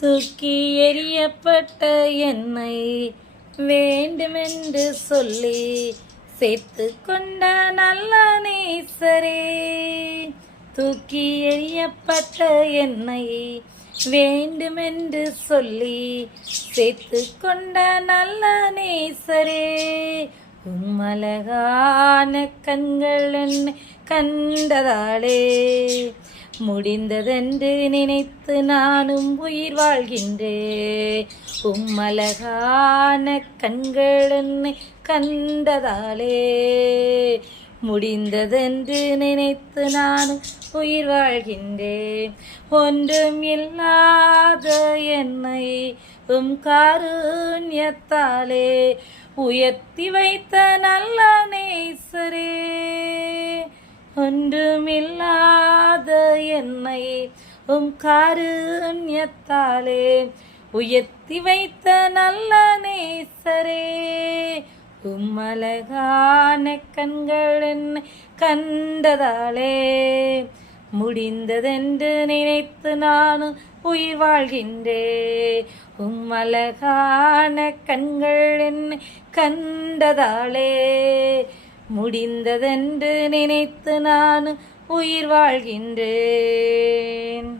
தூக்கி எறியப்பட்ட என்னை வேண்டுமென்று சொல்லி சேர்த்து கொண்ட நல்ல நேசரே. தூக்கி எறியப்பட்ட என்னை வேண்டுமென்று சொல்லி சேர்த்து கொண்ட நல்ல நேசரே. உம்மலகான கண்கள் என்னை கண்டதாளே முடிந்ததென்று நினைத்து நானும் உயிர் வாழ்கின்றேன். உம்மலகான கண்களென்னை கண்டதாலே முடிந்ததென்று நினைத்து நானும் உயிர் வாழ்கின்றேன். ஒன்றும் இல்லாத என்னை உம் காருண்யத்தாலே உயர்த்தி வைத்த நல்ல நேச ஒன்றுமில்லாத என்னை உம் காருண்யத்தாலே உயர்த்தி வைத்த நல்ல நேசரே. உம்மலகான கண்கள் என்னை கண்டதாலே முடிந்ததென்று நினைத்து நானும் உயிர் வாழ்கின்றே. உம்மலகான கண்கள் என்னை கண்டதாலே முடிந்ததென்று நினைத்து நான் உயிர் வாழ்கின்றேன்.